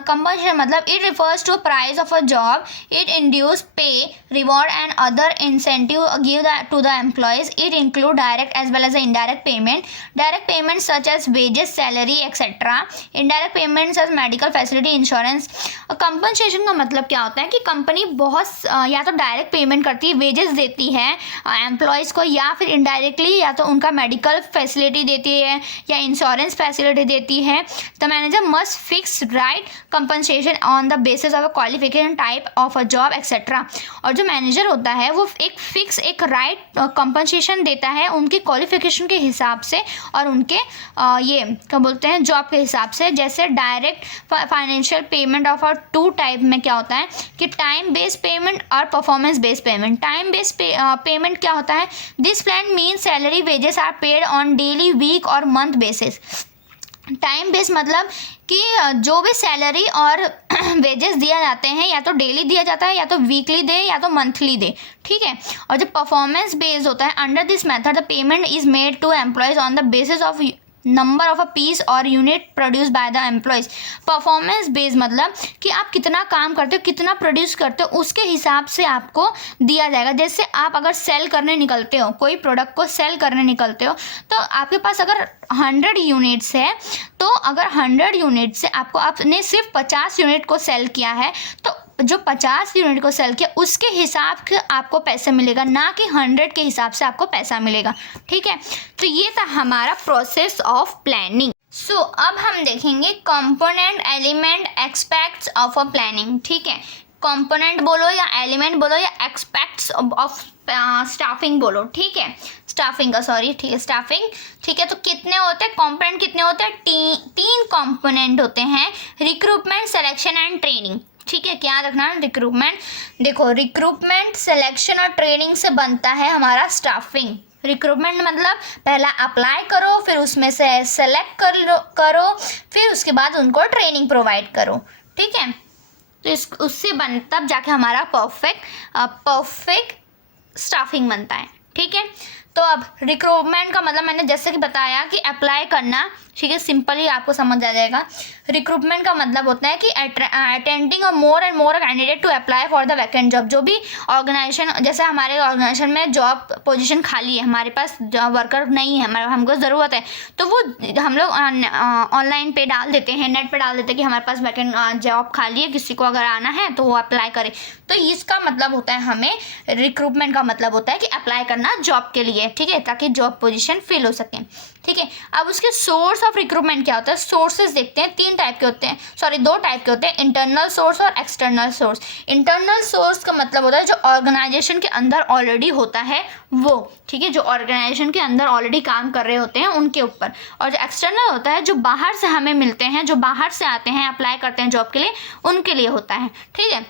कंपनसेशन मतलब it refers to price of a job, it induce pay, reward and other incentive give to the employees, it include direct as well as indirect payment, direct payment such as wages, salary etcetera, indirect payment as medical facility, insurance. Compensation का मतलब क्या होता है कि company बहुत या तो direct payment करती है, वेजेस देती है एम्प्लॉयज़ को, या फिर इनडायरेक्टली या तो उनका मेडिकल फैसिलिटी देती है या इंश्योरेंस फैसिलिटी देती है। The manager must fix right compensation on the basis of a qualification, type of a job, etc. और जो मैनेजर होता है वो एक फिक्स एक राइट कंपनसेशन देता है उनकी क्वालिफिकेशन के हिसाब से और उनके ये क्या बोलते हैं जॉब के हिसाब से। जैसे डायरेक्ट फाइनेंशियल पेमेंट ऑफ और टू टाइप में क्या होता है कि टाइम बेस्ड पेमेंट और performance based payment. Time based payment क्या होता है? This plan mean salary wages are paid on daily, week और मंथ बेसिस। टाइम बेस मतलब कि जो भी सैलरी और वेजेस दिया जाते हैं या तो डेली दिया जाता है या तो वीकली दे या तो मंथली दे, ठीक है। और जो परफॉर्मेंस बेस्ड होता है, under this method the payment is made to employees on the basis of number of a piece और unit produce by the employees. Performance based मतलब कि आप कितना काम करते हो, कितना प्रोड्यूस करते हो, उसके हिसाब से आपको दिया जाएगा। जैसे आप अगर सेल करने निकलते हो, कोई प्रोडक्ट को सेल करने निकलते हो, तो आपके पास अगर 100 यूनिट्स है, तो अगर 100 यूनिट से आपने सिर्फ 50 यूनिट को सेल किया है, तो जो 50 यूनिट को सेल किया उसके हिसाब से आपको पैसे मिलेगा, ना कि 100 के हिसाब से आपको पैसा मिलेगा, ठीक है। तो ये था हमारा प्रोसेस ऑफ प्लानिंग। सो अब हम देखेंगे component, element, aspects of a planning, ठीक है। कंपोनेंट बोलो या एलिमेंट बोलो या एस्पेक्ट्स ऑफ स्टाफिंग बोलो, ठीक है। स्टाफिंग का सॉरी, ठीक है, स्टाफिंग, ठीक है। तो कितने होते हैं कंपोनेंट? कितने होते हैं? तीन कंपोनेंट होते हैं, रिक्रूटमेंट, सिलेक्शन एंड ट्रेनिंग, ठीक है। क्या रखना? रिक्रूटमेंट। देखो, रिक्रूटमेंट, सिलेक्शन और ट्रेनिंग से बनता है हमारा स्टाफिंग। रिक्रूटमेंट मतलब पहला अप्लाई करो, फिर उसमें से सेलेक्ट करो, फिर उसके बाद उनको ट्रेनिंग प्रोवाइड करो, ठीक है। तो उससे तब जाके हमारा परफेक्ट स्टाफिंग बनता है, ठीक है। तो अब रिक्रूटमेंट का मतलब मैंने जैसे कि बताया कि अप्लाई करना, ठीक है, सिंपल ही आपको समझ आ जाएगा। रिक्रूटमेंट का मतलब होता है कि अटेंडिंग और more and more candidate to apply for the vacant job. जो भी ऑर्गेनाइजेशन, जैसे हमारे ऑर्गेनाइजेशन में जॉब पोजीशन खाली है, हमारे पास वर्कर नहीं है, हमको ज़रूरत है, तो वो हम लोग ऑनलाइन पे डाल देते हैं, नेट पे डाल देते हैं कि हमारे पास वैकेंट जॉब खाली है, किसी को अगर आना है तो वो अप्लाई करे। तो इसका मतलब होता है, हमें रिक्रूटमेंट का मतलब होता है कि अप्लाई करना जॉब के लिए, ठीक है, ताकि जॉब पोजीशन फिल हो सके, ठीक है। अब उसके सोर्स ऑफ रिक्रूटमेंट क्या होता है? सोर्सेज देखते हैं, 2 टाइप के होते हैं, इंटरनल सोर्स और एक्सटर्नल सोर्स। इंटरनल सोर्स का मतलब होता है जो ऑर्गेनाइजेशन के अंदर ऑलरेडी होता है वो, ठीक है, जो ऑर्गेनाइजेशन के अंदर ऑलरेडी काम कर रहे होते हैं उनके ऊपर। और जो एक्सटर्नल होता है जो बाहर से हमें मिलते हैं, जो बाहर से आते हैं, अप्लाई करते हैं जॉब के लिए, उनके लिए होता है, ठीक है।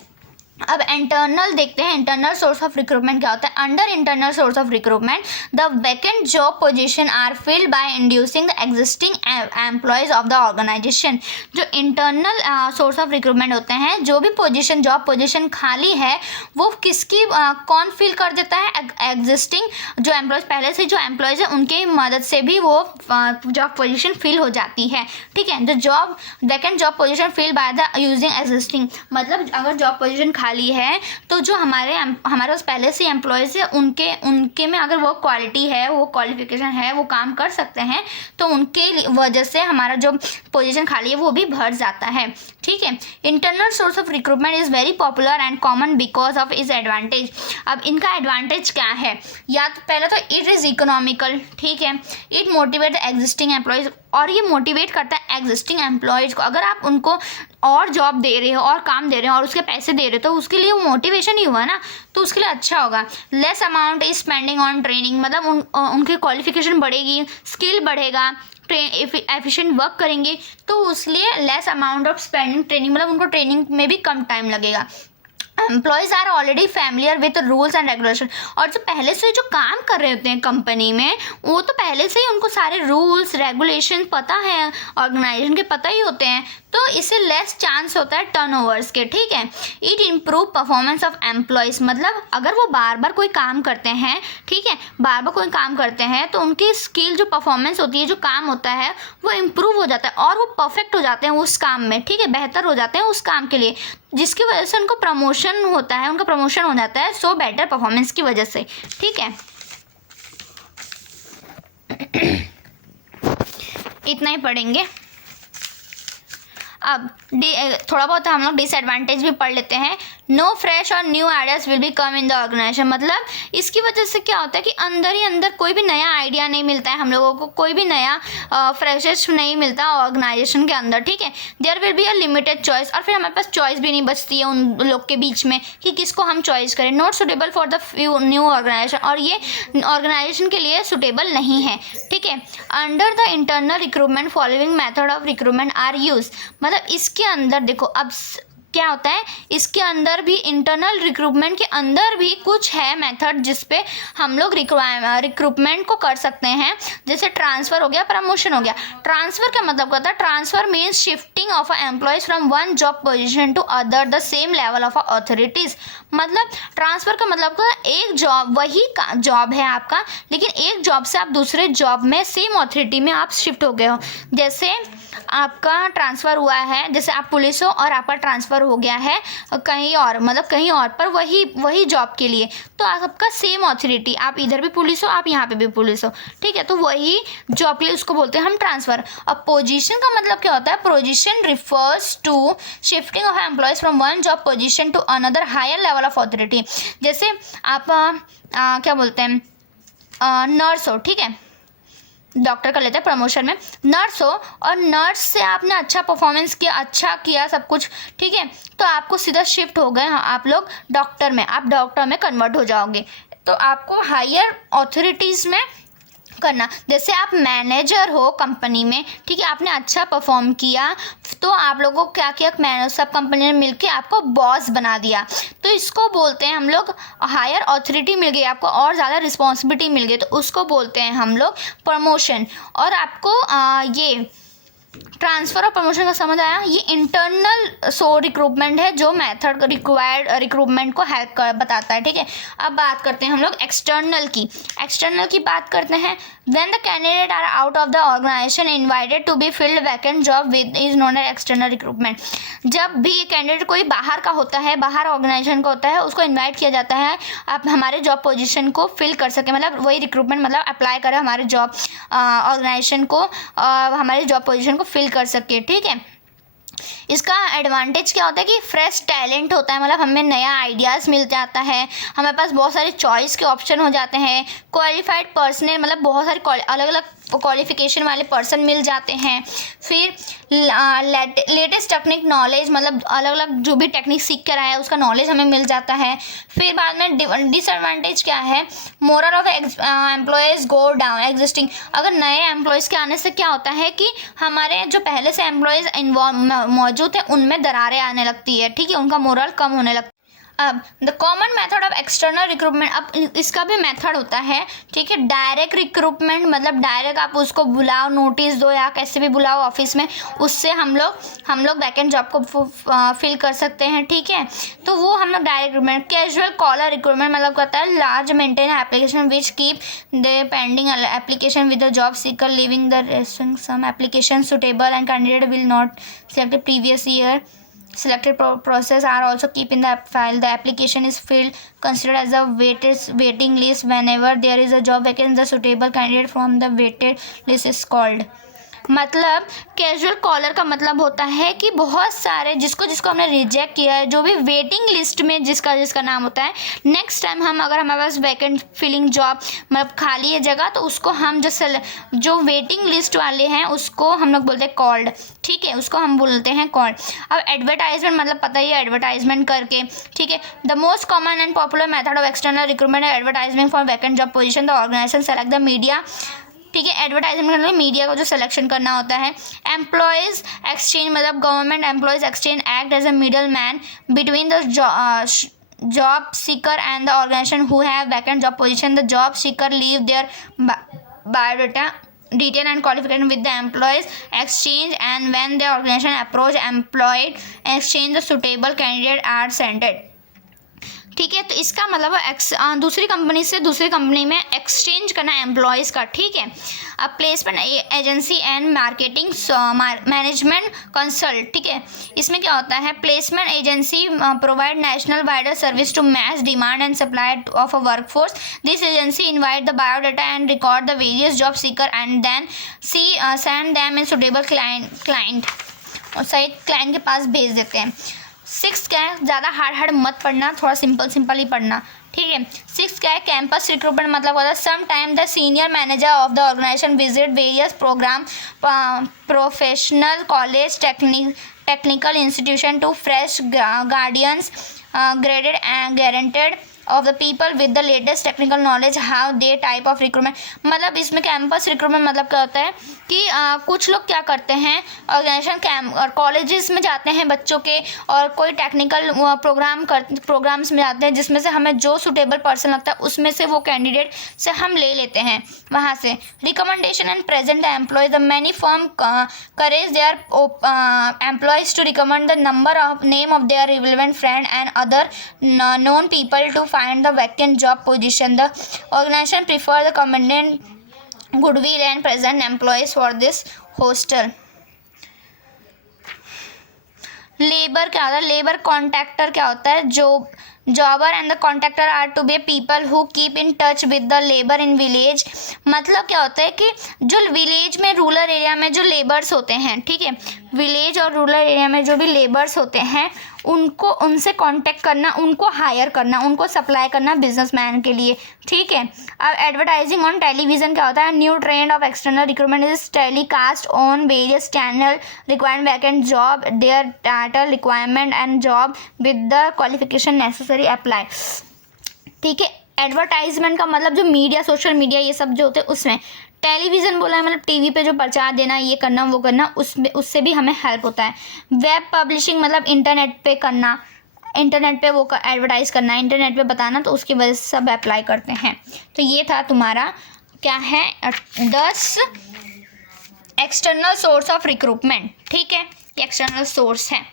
अब इंटरनल देखते हैं, इंटरनल सोर्स ऑफ रिक्रूटमेंट क्या होता है। Under internal source of recruitment the vacant job position are filled by inducing the existing employees of the organization. जो इंटरनल सोर्स ऑफ रिक्रूटमेंट होते हैं, जो भी पोजीशन, जॉब पोजीशन खाली है, वो किसकी कौन फिल कर देता है? एग्जिस्टिंग जो एम्प्लॉयज, पहले से जो एम्प्लॉयज है उनकी मदद से भी वो जॉब पोजीशन फिल हो जाती है, ठीक है। जो vacant job position fill by the using existing, मतलब अगर जॉब पोजीशन खाली है तो जो हमारे पास पहले से एम्प्लॉयज़ है, उनके में अगर वो क्वालिटी है, वो क्वालिफिकेशन है, वो काम कर सकते हैं, तो उनके वजह से हमारा जो पोजीशन खाली है वो भी भर जाता है, ठीक है। Internal source of recruitment is very popular and common because of is advantage. अब इनका एडवांटेज क्या है? या तो पहले तो इट इज़ इकोनॉमिकल, ठीक है, it motivate the existing employees, और ये मोटिवेट करता है एग्जिस्टिंग एम्प्लॉयज़ को। अगर आप उनको और जॉब दे रहे हो और काम दे रहे हो और उसके पैसे दे रहे हो, तो उसके लिए वो मोटिवेशन ही हुआ ना, तो उसके लिए अच्छा होगा। Less amount is spending on training, मतलब उनकी क्वालिफिकेशन बढ़ेगी, स्किल बढ़ेगा, एफिशिएंट वर्क करेंगे, तो उसलिए less amount of spending training, मतलब उनको ट्रेनिंग में भी कम टाइम लगेगा। Employees are already familiar with rules and regulation, और जो पहले से जो काम कर रहे होते हैं कंपनी में, वो तो पहले से ही उनको सारे रूल्स रेगुलेशन पता है, ऑर्गेनाइजेशन के पता ही होते हैं, तो इससे लेस चांस होता है टर्नओवर्स के, ठीक है। It improve performance of employees, मतलब अगर वो बार बार कोई काम करते हैं, ठीक है, बार बार कोई काम करते हैं तो उनकी स्किल जो परफॉर्मेंस होती है, जो काम होता है वो इम्प्रूव हो जाता है और वो परफेक्ट हो जाते हैं उस काम में, ठीक है, बेहतर हो जाते हैं उस काम के लिए, जिसकी वजह से उनको प्रमोशन होता है, उनका प्रमोशन हो जाता है सो बेटर परफॉर्मेंस की वजह से, ठीक है। इतना ही पढ़ेंगे। अब थोड़ा बहुत हम लोग डिसएडवांटेज भी पढ़ लेते हैं। नो फ्रेश और new ideas will be come in the organization, मतलब इसकी वजह से क्या होता है कि अंदर ही अंदर कोई भी नया आइडिया नहीं मिलता है हम लोगों को, कोई भी नया फ्रेशेस नहीं मिलता ऑर्गेनाइजेशन के अंदर, ठीक है। There will be a limited choice, और फिर हमारे पास चॉइस भी नहीं बचती है उन लोग के बीच में कि किसको हम चॉइस करें। Not suitable for the new organization, और ये ऑर्गेनाइजेशन के लिए सुटेबल नहीं है, ठीक है। Under the internal recruitment following method of recruitment are use, मतलब इसके अंदर देखो अब क्या होता है, इसके अंदर भी इंटरनल रिक्रूटमेंट के अंदर भी कुछ है मेथड जिसपे हम लोग रिक्रूटमेंट को कर सकते हैं, जैसे ट्रांसफ़र हो गया, प्रमोशन हो गया। ट्रांसफ़र का मतलब क्या होता है, transfer means shifting of a employees from one job position to other the same level of authorities, मतलब ट्रांसफ़र का मतलब एक जॉब, वही जॉब है आपका, लेकिन एक जॉब से आप दूसरे जॉब में सेम अथॉरिटी में आप शिफ्ट हो गए हो। जैसे आपका ट्रांसफ़र हुआ है, जैसे आप पुलिस हो और आपका ट्रांसफ़र हो गया है कहीं और, मतलब कहीं और पर वही जॉब के लिए, तो आपका सेम अथॉरिटी, आप इधर भी पुलिस हो, आप यहाँ पे भी पुलिस हो, ठीक है, तो वही जॉब के लिए उसको बोलते हैं हम ट्रांसफ़र। अब पोजीशन का मतलब क्या होता है, position refers to shifting of employees from one job position to another higher level of authority. जैसे आप क्या बोलते हैं, नर्स हो, ठीक है, डॉक्टर कर लेते हैं प्रमोशन में, नर्स हो और नर्स से आपने अच्छा परफॉर्मेंस किया, अच्छा किया सब कुछ, ठीक है, तो आपको सीधा शिफ्ट हो गए आप लोग डॉक्टर में, आप डॉक्टर में कन्वर्ट हो जाओगे, तो आपको हायर अथॉरिटीज़ में करना। जैसे आप मैनेजर हो कंपनी में, ठीक है, आपने अच्छा परफॉर्म किया तो आप लोगों को क्या किया, सब कंपनी ने मिलके आपको बॉस बना दिया, तो इसको बोलते हैं हम लोग हायर अथॉरिटी मिल गई, आपको और ज़्यादा रिस्पॉन्सिबिलिटी मिल गई, तो उसको बोलते हैं हम लोग प्रमोशन। और आपको ये ट्रांसफ़र और प्रमोशन का समझ आया, ये इंटरनल रिक्रूटमेंट है जो मेथड रिक्वायर्ड रिक्रूटमेंट को हेल्प कर बताता है, ठीक है। अब बात करते हैं हम लोग एक्सटर्नल की। एक्सटर्नल की बात करते हैं, when the candidate are out of the organization invited to be filled vacant job with is known as external recruitment. जब भी कैंडिडेट कोई बाहर का होता है, बाहर ऑर्गेनाइजेशन का होता है, उसको इन्वाइट किया जाता है आप हमारे जॉब पोजीशन को फिल कर सके, मतलब वही रिक्रूटमेंट, मतलब अप्लाई करें हमारे जॉब ऑर्गेनाइजेशन को, हमारे जॉब पोजीशन को फिल कर सके, ठीक है। इसका एडवांटेज क्या होता है कि फ्रेश टैलेंट होता है, मतलब हमें नया आइडियाज़ मिल जाता है, हमारे पास बहुत सारे चॉइस के ऑप्शन हो जाते हैं, क्वालिफाइड पर्सनल, मतलब बहुत सारे अलग अलग क्वालिफिकेशन वाले पर्सन मिल जाते हैं, फिर लेटेस्ट टेक्निक नॉलेज, मतलब अलग अलग जो भी टेक्निक सीख कर आया है उसका नॉलेज हमें मिल जाता है। फिर बाद में डिसएडवांटेज क्या है, moral of employees go down existing, अगर नए एम्प्लॉयज़ के आने से क्या होता है कि हमारे जो पहले से एम्प्लॉयज़ मौजूद है उनमें दरारें आने लगती है, ठीक है, उनका मोरल कम होने लगता है। अब the common method of external recruitment, अब इसका भी मेथड होता है, ठीक है। डायरेक्ट रिक्रूटमेंट, मतलब डायरेक्ट आप उसको बुलाओ, नोटिस दो या कैसे भी बुलाओ ऑफिस में, उससे हम लोग वैकेंट जॉब को फिल कर सकते हैं, ठीक है, तो वो हम लोग direct recruitment. Casual caller recruitment मतलब कहता है large maintain application which keep the pending application with the job seeker living the resting some application suitable and candidate will not select previous year selected process are also keep in the file. The application is filled considered as a waiting list. Whenever there is a job vacancy, the suitable candidate from the waited list is called. मतलब casual collar का मतलब होता है कि बहुत सारे जिसको हमने रिजेक्ट किया है, जो भी वेटिंग लिस्ट में जिसका नाम होता है, नेक्स्ट टाइम हम अगर हमारे पास वैकेंट फिलिंग जॉब मतलब खाली है जगह, तो उसको हम जो वेटिंग लिस्ट वाले हैं उसको हम लोग बोलते हैं कॉल्ड, ठीक है, उसको हम बोलते हैं कॉल्ड। अब एडवर्टाइजमेंट मतलब पता ही है, एडवर्टाइजमेंट करके, ठीक है। The most common and popular method of external recruitment advertisement for vacant job position. The organization select the media ठीक है। एडवर्टाइजमेंट करने मीडिया को जो सिलेक्शन करना होता है। एम्प्लॉयज़ एक्सचेंज मतलब government employees exchange act as a middle man between the job seeker and the organization who have vacant job position. The job seeker leave their biodata detail and qualification with the employees exchange, and when the organization approach employed exchange, the suitable candidate are sent. ठीक है, तो इसका मतलब दूसरी company से दूसरी company में exchange करना एम्प्लॉयज़ का। ठीक है। अब placement agency and marketing management consult. ठीक है, इसमें क्या होता है, placement agency provide national wider service to match demand and supply of a workforce. This agency invite the biodata and record the various job seeker and then send them in suitable client और सही client के पास भेज देते हैं। 6 क्या है, ज़्यादा hard मत पढ़ना, थोड़ा सिंपल ही पढ़ना। ठीक है। 6 क्या है, कैंपस रिक्रूटमेंट मतलब होता है some time the senior manager of the organization visit various program professional college technical institution to fresh guardians graded and guaranteed of the people with the latest technical knowledge how they type of recruitment। मतलब इसमें campus recruitment मतलब क्या होता है कि कुछ लोग क्या करते हैं, ऑर्गेनाइजेशन और कॉलेजेस में जाते हैं बच्चों के, और कोई टेक्निकल प्रोग्राम्स में जाते हैं जिसमें से हमें जो सूटेबल पर्सन लगता है उसमें से वो कैंडिडेट से हम ले लेते हैं वहाँ से। Recommendation and present the employee the many firm courage their employees to recommend the number of name of their relevant friend and other known people to find the vacant job position. The organization prefer the commended goodwill and present employees for this hostel. Labour क्या होता है, labour contractor क्या होता है, जो jobber and the contractor are to be people who keep in touch with the labour in village. मतलब क्या होता है कि जो विलेज में रूरल एरिया में जो लेबर्स होते हैं, ठीक है, विलेज और रूरल एरिया में जो भी लेबर्स होते हैं उनको उनसे कांटेक्ट करना, उनको हायर करना, उनको सप्लाई करना बिजनेसमैन के लिए। ठीक है। अब एडवर्टाइजिंग ऑन टेलीविज़न क्या होता है, new trend of external recruitment is telecast on various channel required vacant job their title requirement and job with the qualification necessary apply. ठीक है। एडवर्टाइजमेंट का मतलब जो मीडिया, सोशल मीडिया, ये सब जो होते हैं उसमें। टेलीविज़न बोला है मतलब टीवी पे जो प्रचार देना, ये करना वो करना, उसमें उससे भी हमें हेल्प होता है। वेब पब्लिशिंग मतलब इंटरनेट पे करना, इंटरनेट पे वो एडवर्टाइज़ करना, इंटरनेट पे बताना, तो उसकी वजह से सब अप्लाई करते हैं। तो ये था तुम्हारा क्या है 10 एक्सटर्नल सोर्स ऑफ रिक्रूटमेंट। ठीक है, ये एक्सटर्नल सोर्स है।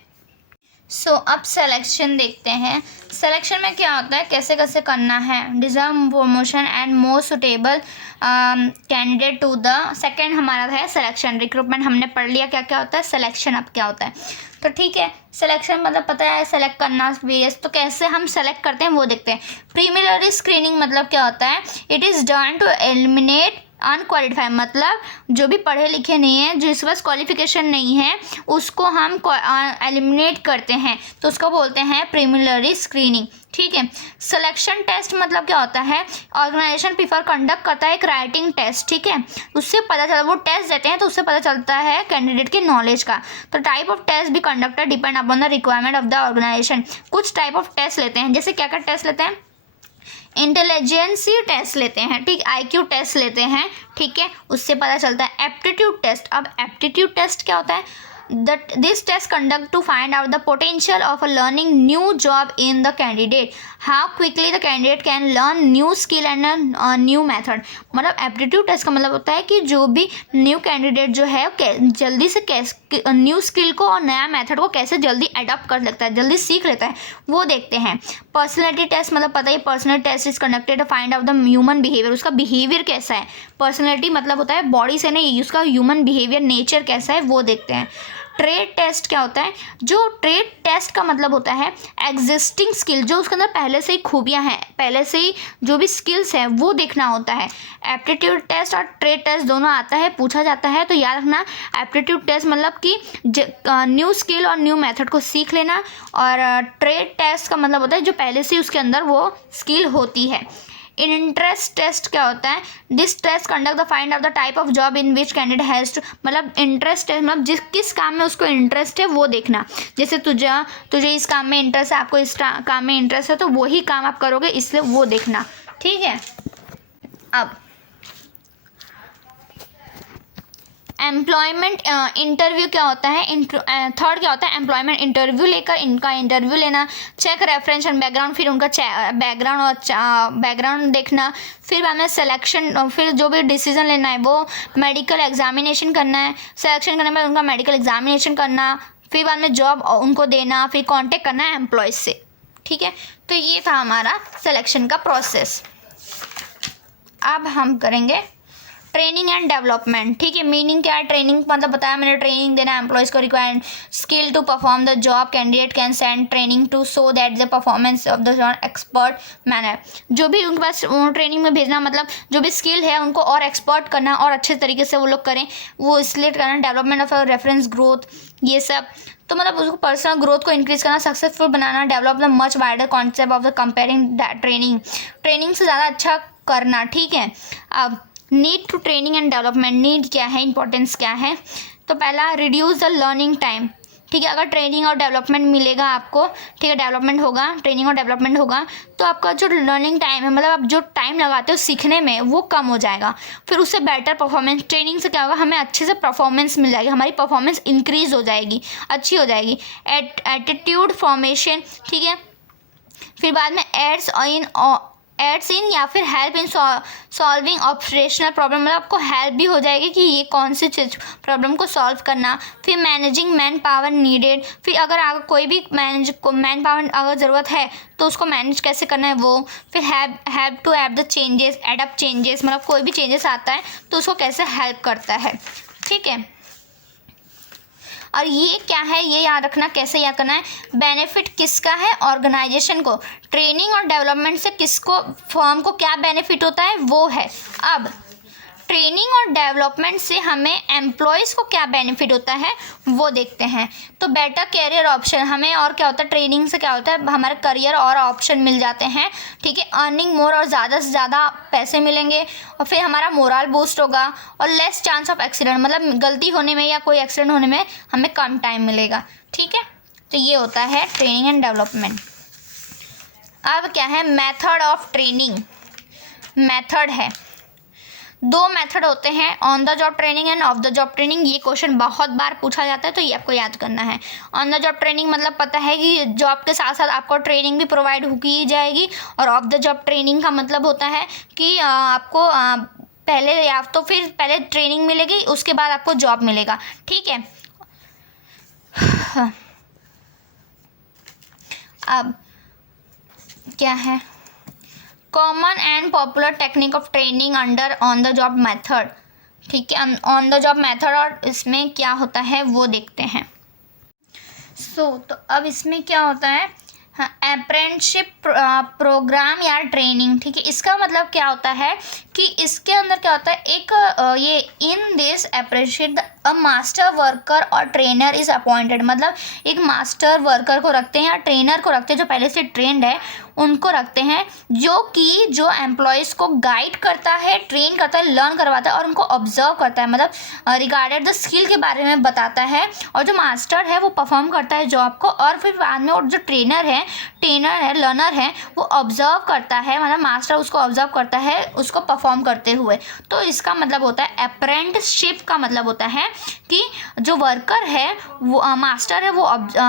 सो अब सिलेक्शन देखते हैं। सिलेक्शन में क्या होता है, कैसे कैसे करना है। Deserve promotion and most suitable candidate to the second हमारा है सिलेक्शन। रिक्रूटमेंट हमने पढ़ लिया क्या क्या होता है, सिलेक्शन अब क्या होता है। तो ठीक है, सिलेक्शन मतलब पता है सेलेक्ट करना वेरियस, तो कैसे हम सेलेक्ट करते हैं वो देखते हैं। प्रीलिमिनरी स्क्रीनिंग मतलब क्या होता है, it is done to eliminate unqualified मतलब जो भी पढ़े लिखे नहीं है, जिसके पास क्वालिफिकेशन नहीं है, उसको हम एलिमिनेट करते हैं, तो उसको बोलते हैं प्रीलिमिनरी स्क्रीनिंग। ठीक है। सिलेक्शन टेस्ट मतलब क्या होता है, ऑर्गेनाइजेशन प्रीफर कंडक्ट करता है एक राइटिंग टेस्ट। ठीक है, उससे पता चला, वो टेस्ट देते हैं तो उससे पता चलता है कैंडिडेट की नॉलेज का। तो टाइप ऑफ टेस्ट भी conducted depend upon the requirement of the organization. कुछ टाइप ऑफ टेस्ट लेते हैं, जैसे क्या क्या टेस्ट लेते हैं, इंटेलिजेंसी टेस्ट लेते हैं, ठीक, IQ टेस्ट लेते हैं, ठीक है, उससे पता चलता है। एप्टीट्यूड टेस्ट, अब एप्टीट्यूड टेस्ट क्या होता है, this test conduct to find out the potential of a learning new job in the candidate, how quickly the candidate can learn new skill and a new method। मतलब aptitude test का मतलब होता है कि जो भी न्यू कैंडिडेट जो है जल्दी से न्यू स्किल को और नया मेथड को कैसे जल्दी अडॉप्ट कर सकता है, जल्दी सीख लेता है, वो देखते हैं। पर्सनैलिटी टेस्ट मतलब पता है, personality test is conducted to find out the human behaviour, उसका बिहेवियर कैसा है। पर्सनैलिटी मतलब होता है बॉडी से नहीं, उसका ह्यूमन बिहेवियर, नेचर कैसा है वो देखते हैं। ट्रेड टेस्ट क्या होता है, जो ट्रेड टेस्ट का मतलब होता है एग्जिस्टिंग स्किल, जो उसके अंदर पहले से ही खूबियां हैं, पहले से ही जो भी स्किल्स हैं वो देखना होता है। एप्टीट्यूड टेस्ट और ट्रेड टेस्ट दोनों आता है, पूछा जाता है, तो याद रखना एप्टीट्यूड टेस्ट मतलब कि न्यू स्किल और न्यू मेथड को सीख लेना, और ट्रेड टेस्ट का मतलब होता है जो पहले से ही उसके अंदर वो स्किल होती है। इंटरेस्ट टेस्ट क्या होता है, this test conduct the find out the type of job in which candidate has to, मतलब इंटरेस्ट टेस्ट मतलब किस काम में उसको इंटरेस्ट है वो देखना। जैसे तुझे इस काम में इंटरेस्ट है, आपको इस काम में इंटरेस्ट है, तो वही काम आप करोगे, इसलिए वो देखना। ठीक है। अब एम्प्लॉयमेंट इंटरव्यू क्या होता है, थर्ड क्या होता है, एम्प्लॉयमेंट इंटरव्यू लेकर इनका इंटरव्यू लेना, चेक रेफरेंस एंड बैकग्राउंड, फिर उनका बैकग्राउंड और बैकग्राउंड देखना, फिर बाद में सिलेक्शन, फिर जो भी डिसीजन लेना है वो मेडिकल एग्जामिनेशन करना है, सिलेक्शन करने के बाद उनका मेडिकल एग्जामिनेशन करना, फिर बाद में जॉब उनको देना, फिर कांटेक्ट करना है एम्प्लॉयज़ से। ठीक है, तो ये था हमारा सिलेक्शन का प्रोसेस। अब हम करेंगे ट्रेनिंग एंड डेवलपमेंट। ठीक है, मीनिंग क्या है, ट्रेनिंग मतलब बताया मैंने, ट्रेनिंग देना एम्प्लॉयज़ को, required skill to perform the job, candidate can send training to so that the performance of the job expert manner. जो भी उनके पास ट्रेनिंग में भेजना, मतलब जो भी स्किल है उनको और एक्सपर्ट करना और अच्छे तरीके से वो लोग करें, वो इसलिए करना। डेवलपमेंट ऑफ रेफरेंस ग्रोथ, ये सब तो मतलब उसको पर्सनल ग्रोथ को इंक्रीज करना, सक्सेसफुल बनाना, develop the much wider concept of the comparing training से ज़्यादा अच्छा करना। ठीक है, अब need to training and development, need क्या है, इंपॉर्टेंस क्या है, तो पहला रिड्यूस द लर्निंग टाइम। ठीक है, अगर ट्रेनिंग और डेवलपमेंट मिलेगा आपको, ठीक है, डेवलपमेंट होगा, ट्रेनिंग और डेवलपमेंट होगा, तो आपका जो लर्निंग टाइम है, मतलब आप जो टाइम लगाते हो सीखने में, वो कम हो जाएगा। फिर उससे बेटर परफॉर्मेंस, ट्रेनिंग से क्या होगा, हमें अच्छे से परफॉर्मेंस मिल जाएगी, हमारी परफॉर्मेंस इंक्रीज हो जाएगी, अच्छी हो जाएगी। एटीट्यूड फॉर्मेशन, ठीक है, फिर बाद में एड्स इन या फिर help in solving operational problem, मतलब आपको हेल्प भी हो जाएगी कि ये कौन सी चीज प्रॉब्लम को सॉल्व करना। फिर मैनेजिंग मैन पावर नीडेड, फिर अगर कोई भी मैन पावर अगर ज़रूरत है तो उसको मैनेज कैसे करना है वो। फिर have to have the changes, adapt changes, मतलब कोई भी चेंजेस आता है तो उसको कैसे हेल्प करता है। ठीक है, और ये क्या है, ये याद रखना कैसे याद करना है, बेनिफिट किसका है, ऑर्गेनाइजेशन को। ट्रेनिंग और डेवलपमेंट से किसको, फर्म को क्या बेनिफिट होता है, वो है। अब ट्रेनिंग और डेवलपमेंट से हमें एम्प्लॉयज़ को क्या बेनिफिट होता है वो देखते हैं। तो बेटर कैरियर ऑप्शन, हमें और क्या होता है, ट्रेनिंग से क्या होता है, हमारे करियर और ऑप्शन मिल जाते हैं। ठीक है, अर्निंग मोर, और ज़्यादा से ज़्यादा पैसे मिलेंगे, और फिर हमारा मोरल बूस्ट होगा, और लेस चांस ऑफ एक्सीडेंट, मतलब गलती होने में या कोई एक्सीडेंट होने में हमें कम टाइम मिलेगा। ठीक है, तो ये होता है ट्रेनिंग एंड डेवलपमेंट। अब क्या है, मेथड ऑफ ट्रेनिंग। मेथड है, दो मेथड होते हैं, on the job training end of the job training. ये क्वेश्चन बहुत बार पूछा जाता है तो ये आपको याद करना है। ऑन द जॉब ट्रेनिंग मतलब पता है कि जॉब के साथ साथ आपको ट्रेनिंग भी प्रोवाइड की जाएगी, और ऑफ द जॉब ट्रेनिंग का मतलब होता है कि आपको पहले या तो फिर पहले ट्रेनिंग मिलेगी, उसके बाद आपको जॉब मिलेगा। ठीक है, अब क्या है, common and popular technique of training under on the job method. ठीक है, ऑन द जॉब मेथड और इसमें क्या होता है वो देखते हैं। तो अब इसमें क्या होता है, अप्रेंटिसशिप प्रोग्राम या ट्रेनिंग। ठीक है, इसका मतलब क्या होता है कि इसके अंदर क्या होता है, एक ये in this apprenticeship a master worker और ट्रेनर इज़ अपॉइंटेड, मतलब एक मास्टर वर्कर को रखते हैं या ट्रेनर को रखते हैं जो पहले से ट्रेंड है, उनको रखते हैं, जो एम्प्लॉयज़ को गाइड करता है, ट्रेन करता है, लर्न करवाता है और उनको ऑब्जर्व करता है, मतलब रिगार्डेड द स्किल के बारे में बताता है। और जो मास्टर है वो परफॉर्म करता है जॉब को, और फिर बाद में और जो ट्रेनर है, लर्नर है, वो ऑब्जर्व करता है, मतलब मास्टर उसको ऑब्जर्व करता है उसको परफॉर्म करते हुए। तो इसका मतलब होता है, अप्रेंटिसशिप का मतलब होता है कि जो वर्कर है वो मास्टर है, वो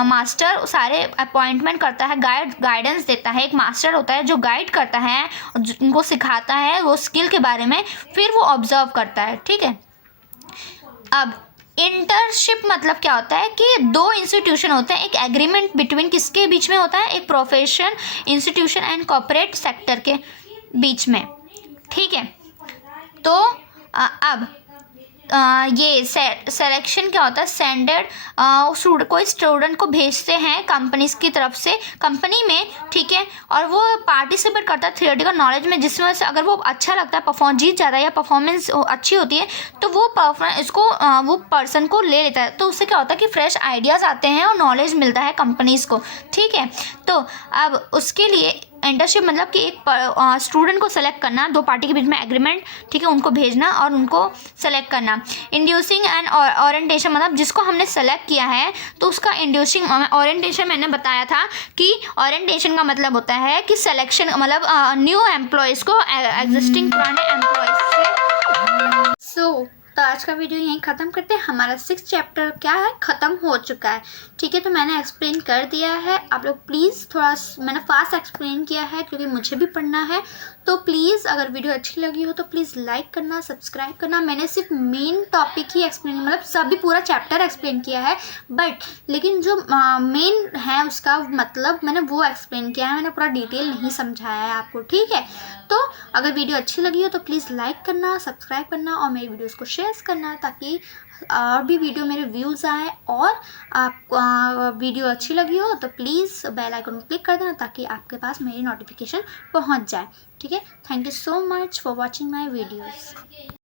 मास्टर सारे अपॉइंटमेंट करता है, गाइडेंस देता है। एक मास्टर होता है जो गाइड करता है, उनको सिखाता है वो स्किल के बारे में, फिर वो ऑब्जर्व करता है। ठीक है, अब इंटर्नशिप मतलब क्या होता है कि दो इंस्टीट्यूशन होते हैं, एक एग्रीमेंट बिटवीन किसके बीच में होता है, एक profession institution and corporate sector के बीच में। ठीक है, तो अब ये सिलेक्शन क्या होता है, स्टैंडर्ड कोई स्टूडेंट को भेजते हैं कंपनीज की तरफ से कंपनी में। ठीक है, और वो पार्टिसिपेट करता है थियोरेटिकल नॉलेज में, जिसमें से अगर वो अच्छा लगता है, जीत जाता है या परफॉर्मेंस अच्छी होती है, तो वो वो पर्सन को ले लेता है। तो उससे क्या होता है कि फ्रेश आइडियाज़ आते हैं और नॉलेज मिलता है कंपनीज़ को। ठीक है, तो अब उसके लिए इंटर्नशिप मतलब कि एक स्टूडेंट को सेलेक्ट करना, दो पार्टी के बीच में एग्रीमेंट, ठीक है, उनको भेजना और उनको सेलेक्ट करना। इंड्यूसिंग एंड ओरिएंटेशन मतलब जिसको हमने सेलेक्ट किया है तो उसका इंड्यूसिंग ओरिएंटेशन मैंने बताया था कि ओरिएंटेशन का मतलब होता है कि सिलेक्शन मतलब न्यू एम्प्लॉयज़ को एग्जिस्टिंग पुराने एम्प्लॉयज़ से तो आज का वीडियो यहीं ख़त्म करते हैं। हमारा 6th चैप्टर क्या है, ख़त्म हो चुका है। ठीक है, तो मैंने एक्सप्लेन कर दिया है। आप लोग प्लीज़ मैंने फास्ट एक्सप्लेन किया है क्योंकि मुझे भी पढ़ना है। तो प्लीज़ अगर वीडियो अच्छी लगी हो तो प्लीज़ लाइक करना, सब्सक्राइब करना। मैंने सिर्फ मेन टॉपिक ही एक्सप्लेन, मतलब सभी पूरा चैप्टर एक्सप्लेन किया है, लेकिन जो मेन है उसका मतलब मैंने वो एक्सप्लेन किया है। मैंने पूरा डिटेल नहीं समझाया है आपको। ठीक है, तो अगर वीडियो अच्छी लगी हो तो प्लीज़ लाइक करना, सब्सक्राइब करना और मेरी वीडियोस को शेयर करना, ताकि और भी वीडियो मेरे व्यूज़ आए। और आपको वीडियो अच्छी लगी हो तो प्लीज़ बेल आइकन को क्लिक कर देना ताकि आपके पास मेरी नोटिफिकेशन पहुंच जाए। ठीक है, thank you so much for watching my videos.